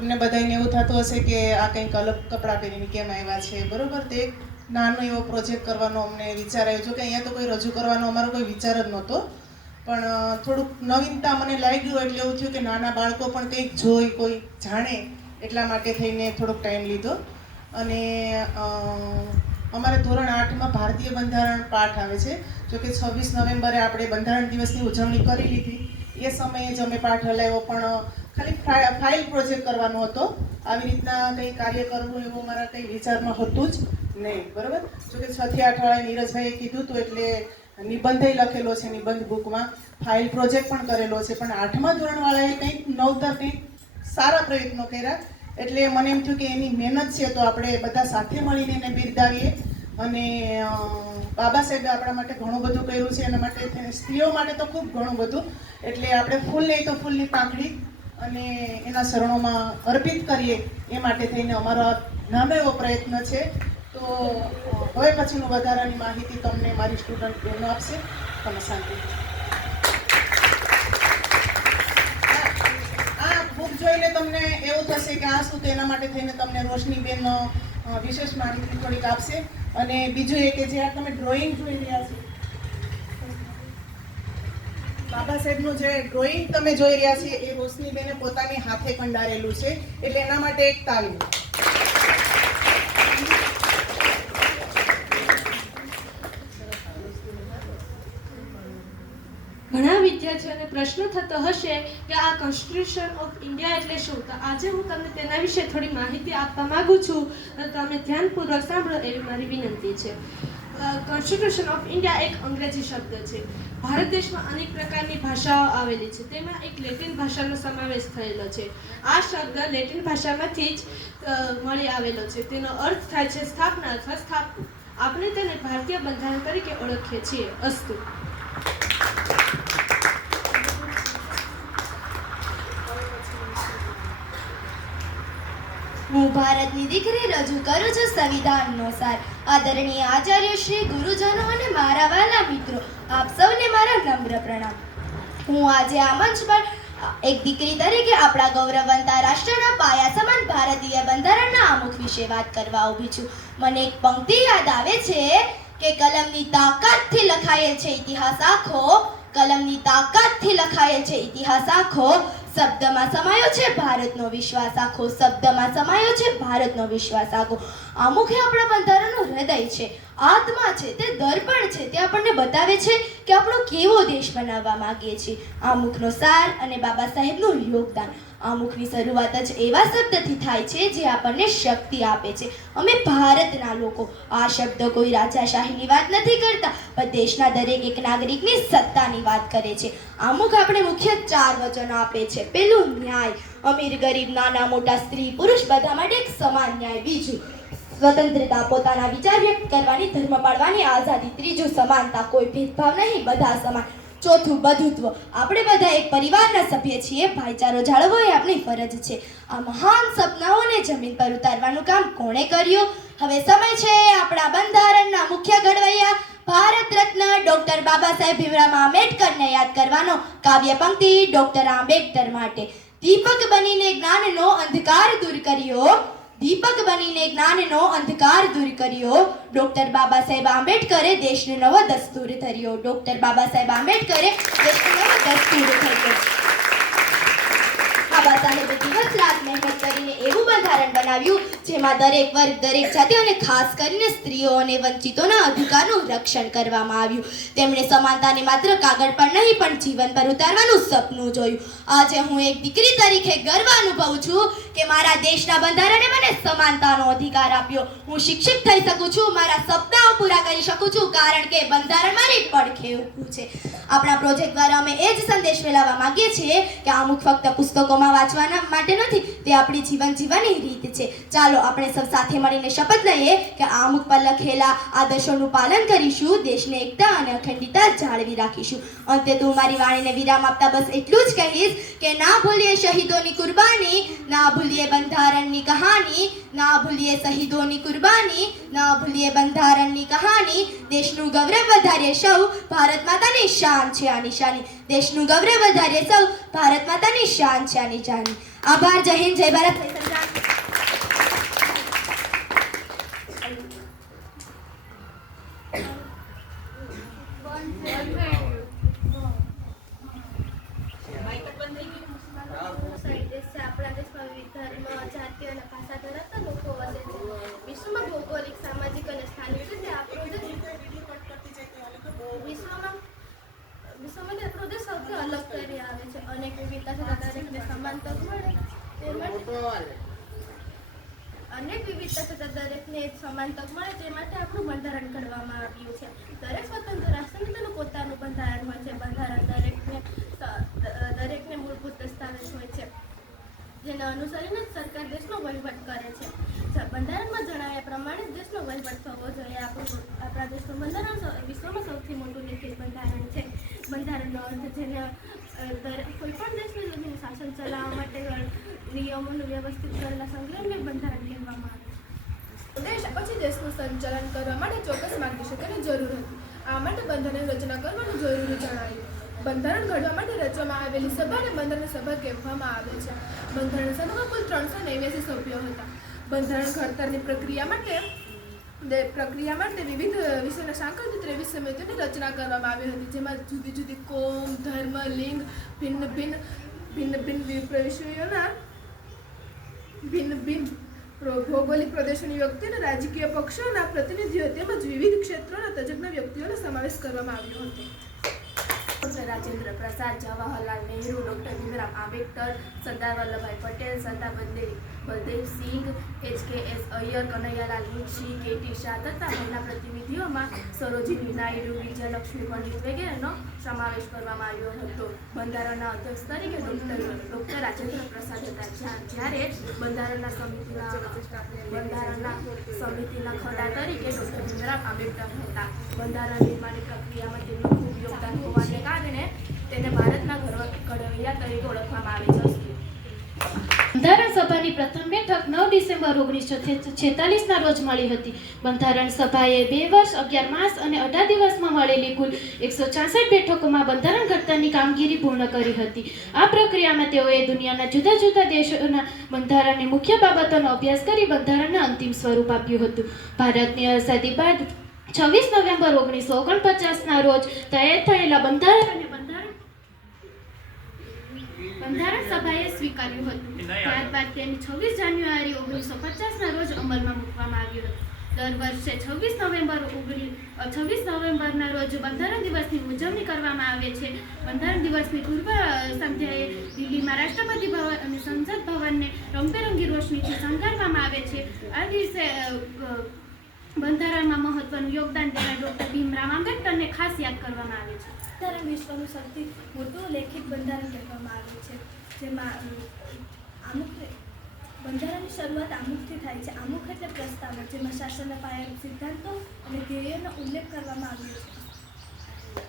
તમને બધાને એવું થતું હશે કે આ કંઈક અલગ કપડાં પહેરીને કેમ આવ્યા છે, બરોબર? તે એક નાનો એવો પ્રોજેક્ટ કરવાનો અમને વિચાર આવ્યો છે કે અહીંયા તો કોઈ રજૂ કરવાનો અમારો કોઈ વિચાર જ નહોતો, પણ થોડુંક નવીનતા મને લાગ્યું એટલે એવું થયું કે નાના બાળકો પણ કંઈક જોઈ, કોઈ જાણે, એટલા માટે થઈને થોડોક ટાઈમ લીધો. અને અમારે ધોરણ 8માં ભારતીય બંધારણ પાઠ આવે છે. જો કે 26 નવેમ્બરે આપણે બંધારણ દિવસની ઉજવણી કરી લીધી, એ સમયે જ અમે પાઠ હલાવ્યો, પણ ખાલી ફાઇલ પ્રોજેક્ટ કરવાનો હતો. આવી રીતના કંઈ કાર્ય કરવું એવું મારા કંઈ વિચારમાં હતું જ નહીં, બરાબર? જો કે 6 થી 8 વાળા નીરજભાઈએ કીધું હતું એટલે નિબંધય લખેલો છે, નિબંધ બુકમાં ફાઇલ પ્રોજેક્ટ પણ કરેલો છે, પણ 8મા ધોરણવાળાએ કંઈક નવતર કંઈક સારા પ્રયત્નો કર્યા. એટલે મને એમ થયું કે એની મહેનત છે તો આપણે બધા સાથે મળીને એને બિરદાવીએ. અને બાબા સાહેબે આપણા માટે ઘણું બધું કર્યું છે, એના માટે સ્ત્રીઓ માટે તો ખૂબ ઘણું બધું. એટલે આપણે ફૂલ નહીં તો ફૂલની પાંખડી અને એના શરણોમાં અર્પિત કરીએ, એ માટે થઈને અમારો નાનો એવો પ્રયત્ન છે. તો હવે પછીનું વધારાની માહિતી તમને મારી સ્ટુડન્ટ બહેનો આપશે. તમે શાંતિ. આ બુક જોઈને તમને એવું થશે કે આ શું, તેના માટે થઈને તમને રોશનીબેન વિશેષ માહિતી થોડીક આપશે. અને બીજું એ કે જે આ તમે ડ્રોઈંગ જોઈ રહ્યા છો, બાબા સાહેબનું જે ડ્રોઈંગ તમે જોઈ રહ્યા છીએ એ રોશનીબેને પોતાની હાથે કંડારેલું છે, એટલે એના માટે એક તાલીમ. ઘણા વિદ્યાર્થીઓને પ્રશ્ન થતો હશે કે આ કોન્સ્ટિટ્યુશન ઓફ ઇન્ડિયા એટલે શું. તો આજે હું તમને તેના વિશે થોડી માહિતી આપવા માંગુ છું, તો તમે ધ્યાનપૂર્વક સાંભળો એવી મારી વિનંતી છે. કોન્સ્ટિટ્યુશન ઓફ ઇન્ડિયા એક અંગ્રેજી શબ્દ છે. ભારત દેશમાં અનેક પ્રકારની ભાષાઓ આવેલી છે, તેમાં એક લેટિન ભાષાનો સમાવેશ થયેલો છે. આ શબ્દ લેટિન ભાષામાંથી જ મળી આવેલો છે. તેનો અર્થ થાય છે સ્થાપના અથવા સ્થાપવું. આપણે તેને ભારતીય બંધારણ તરીકે ઓળખીએ છીએ. અસ્તુ. હું ભારતની દીકરી રજૂ કરું છું સંવિધાનનો સાર. આદરણીય આચાર્ય શ્રી, ગુરુજનો અને મારા વાલા મિત્રો, આપ સૌને મારા નમ્ર પ્રણામ. હું આજે આ મંચ પર એક દીકરી તરીકે આપણા ગૌરવવંતા રાષ્ટ્રના પાયા સમાન ભારતીય બંધારણના આમુખ વિશે વાત કરવા ઊભી છું. મને એક પંક્તિ યાદ આવે છે કે કલમની તાકાતથી લખાયેલ છે ઇતિહાસ આખો, કલમની તાકાતથી લખાયેલ છે ઇતિહાસ આખો, શબ્દમાં સમાયો છે ભારતનો વિશ્વાસ આખો, શબ્દમાં સમાયો છે ભારતનો વિશ્વાસ આખો. આમુખ આપણા બંધારણનું હૃદય છે, આત્મા છે, તે દર્પણ છે, તે આપણને બતાવે છે કે આપણો કેવો દેશ બનાવવા માંગીએ છીએ. આમુખનો સાર અને બાબા સાહેબનું યોગદાન. આમુખની શરૂઆત જ એવા શબ્દથી થાય છે જે આપણને શક્તિ આપે છે. અમે ભારતના લોકો. આ શબ્દ કોઈ રાજાશાહીની વાત નથી કરતા, પણ દેશના દરેક એક નાગરિકની સત્તાની વાત કરે છે. આમુખ આપણે મુખ્ય 4 વચનો આપે છે. પહેલું, ન્યાય. અમીર ગરીબ, નાના મોટા, સ્ત્રી પુરુષ બધા માટે એક સમાન ન્યાય. બીજું, સ્વતંત્રતા, પોતાના વિચાર વ્યક્ત કરવાની, ધર્મ પાળવાની આઝાદી. ત્રીજું, સમાનતા, કોઈ ભેદભાવ નહીં, બધા સમાન. ચોથું, બંધુત્વ. આપણે બધા એક પરિવારના સભ્ય છીએ, ભાઈચારો જાળવવો એ આપણી ફરજ છે. આ મહાન સપનાઓને જમીન પર ઉતારવાનું કામ કોણે કર્યું? હવે સમય છે આપણા બંધારણના મુખ્ય ઘડવૈયા ભારત રત્ન ડોક્ટર બાબા સાહેબ ભીમરાવ આંબેડકરને યાદ કરવાનો. કાવ્ય પંક્તિ ડોક્ટર આંબેડકર માટે. દીપક બનીને જ્ઞાનનો અંધકાર દૂર કર્યો, દીપક બનીને જ્ઞાનનો અંધકાર દૂર કર્યો, ડોક્ટર બાબા સાહેબ આંબેડકરે દેશનો નવો દસ્તુર ધર્યો, ડોક્ટર બાબા સાહેબ આંબેડકરે દેશનો નવો દસ્તુર ધર્યો. બાબા સાહેબે દિવસ રાત મહેનત કરીને એવું બંધારણ બનાવ્યું જેમાં દરેક વર્ગ, દરેક જાતિ અને ખાસ કરીને સ્ત્રીઓ અને વંચિતોના અધિકારનું રક્ષણ કરવામાં આવ્યું. તેમણે સમાનતાને માત્ર કાગળ પર નહીં પણ જીવન પર ઉતારવાનું સપનું જોયું. આજે હું એક દીકરી તરીકે ગર્વ અનુભવું છું કે મારા દેશના બંધારણે મને સમાનતાનો અધિકાર આપ્યો. હું શિક્ષિત થઈ શકું છું, મારા સપનાઓ પૂરા કરી શકું છું, કારણ કે બંધારણ મારી પડખે ઊભું છે. આપણા પ્રોજેક્ટ દ્વારા અમે એ જ સંદેશ ફેલાવવા માંગીએ છીએ કે અમુક ફક્ત પુસ્તકોમાં વાંચવાના માટે નથી, તે આપણી જીવન જીવવાની રીત છે. ચાલો આપણે સૌ સાથે મળીને શપથ લઈએ કે અમુક પર લખેલા આદર્શોનું પાલન કરીશું, દેશને એકતા અને અખંડિતતા જાળવી રાખીશું. અંતે તું મારી વાણીને વિરામ આપતા બસ એટલું જ કહીશ કે ના ભૂલીએ શહીદોની કુરબાની, ના ભૂલીએ બંધારણની કહાની, ના ભૂલીએ શહીદોની કુરબાની, ના ભૂલીએ બંધારણની કહાની. દેશનું ગૌરવ વધારીએ સૌ, ભારત માતાની શાન શાન છે આ નિશાની, દેશનું ગૌરવ વધારીએ સૌ, ભારત માતાની શાન છે આની જાની. આભાર. જય હિન્દ, જય ભારત, જય સંવિધાન. આપણા દેશમાં વિવિધ ધર્મ, જાતિ અને ભાષા ધરાવતા લોકો વસે છે. વિશ્વમાં ભૌગોલિક, સામાજિક અને સ્થાનિક રીતે આપણો દેશ વિશ્વમાં આપણો દેશ સૌથી અલગ તરી આવે છે. અનેક વિવિધતા છતાં દરેકને સમાન તક મળે તે માટે આપણું બંધારણ ઘડવામાં આવ્યું છે. દરેક સ્વતંત્ર રાષ્ટ્રને તેનું પોતાનું બંધારણ હોય છે. બંધારણ દરેકને મૂળભૂત દસ્તાવેજ હોય છે, જેને અનુસરીને સરકાર દેશનો વહીવટ કરે છે. બંધારણમાં જણાવ્યા પ્રમાણે દેશનો વહીવટ થવો જોઈએ. આપણા દેશનું બંધારણ વિશ્વમાં સૌથી મોટું લેખિત બંધારણ છે. બંધારણનો અર્થ જેને કોઈ પણ દેશનું શાસન ચલાવવા માટે નિયમોનું વ્યવસ્થિત કરેલા સંગ્રહને બંધારણ કહેવામાં આવે છે. દેશ પછી દેશનું સંચાલન કરવા માટે ચોક્કસ માર્ગદર્શકોની જરૂર હતી. આ માટે બંધારણની રચના કરવાનું જરૂરી જણાયું. બંધારણ ઘડવા માટે રચવામાં આવેલી સભાને બંધારણ સભા કહેવામાં આવે છે. બંધારણ સભામાં કુલ 389 સભ્યો હતા. બંધારણ ઘડતરની પ્રક્રિયા માટે વિવિધ વિષયોના સાંકળથી 23 સમિતિઓની રચના કરવામાં આવી હતી, જેમાં જુદી જુદી કોમ, ધર્મ, લિંગ, ભિન્ન ભિન્ન ભૌગોલિક પ્રદેશોની વ્યક્તિઓ, રાજકીય પક્ષોના પ્રતિનિધિઓ તેમજ વિવિધ ક્ષેત્રોના તજજ્ઞ વ્યક્તિઓનો સમાવેશ કરવામાં આવ્યો હતો. Rajendra Prasad, Jawaharlal Nehru, doctor Bhimrao Ambedkar, Sardar Vallabhbhai Patel, Sardar Baldev Singh, HKS Iyer, Kanaiyalal Munshi, KT Shah તથા મહિલા પ્રતિનિધિઓમાં સરોજિની નાયડુ, વિજયલક્ષ્મી પંડિત વગેરેનો સમાવેશ કરવામાં આવ્યો હતો. બંધારણના અધ્યક્ષ તરીકે ડૉક્ટર રાજેન્દ્ર પ્રસાદ હતા, જ્યારે બંધારણના સમિતિના ખડા તરીકે ડૉક્ટર ભીમરાવ આંબેડકર હતા. બંધારણ નિર્માણની પ્રક્રિયામાં તેમનું ખૂબ યોગદાન હોવાને કારણે તેને ભારતના ઘડવૈયા તરીકે ઓળખવામાં આવે છે. બંધારણ સભાની પ્રથમ બેઠક 9 ડિસેમ્બર 1946ના રોજ મળી હતી. બંધારણ સભાએ 2 વર્ષ, 11 માસ અને 18 દિવસમાં મળેલી કુલ 166 બેઠકોમાં બંધારણ ઘડતરની કામગીરી પૂર્ણ કરી હતી. આ પ્રક્રિયામાં તેઓએ દુનિયાના જુદા જુદા દેશોના બંધારણની મુખ્ય બાબતોનો અભ્યાસ કરી બંધારણને અંતિમ સ્વરૂપ આપ્યું હતું. ભારતની આઝાદી બાદ 26 નવેમ્બર 1949ના રોજ તૈયાર થયેલા બંધારણ સભાએ સ્વીકાર્યું હતું. ત્યારબાદ તેને 26 જાન્યુઆરી 1950ના રોજ અમલમાં મૂકવામાં આવ્યું હતું. દર વર્ષે 26 નવેમ્બરના રોજ બંધારણ દિવસની ઉજવણી કરવામાં આવે છે. બંધારણ દિવસની પૂર્વ સંધ્યાએ દિલ્હીમાં રાષ્ટ્રપતિ ભવન અને સંસદ ભવનને રંગબેરંગી રોશનીથી શણગારવામાં આવે છે. આ દિવસે બંધારણમાં મહત્વનું યોગદાન દેનાર ડૉક્ટર ભીમરાવ આંબેડકરને ખાસ યાદ કરવામાં આવે છે. બંધારણ વિશ્વનું સૌથી મોટું લેખિત બંધારણ કહેવામાં આવે છે, જેમાં બંધારણની શરૂઆત આમુખથી થાય છે. આમુખ એટલે પ્રસ્તાવ, જેમાં શાસનના પાયાના સિદ્ધાંતો અને ધ્યેયોનો ઉલ્લેખ કરવામાં આવ્યો છે.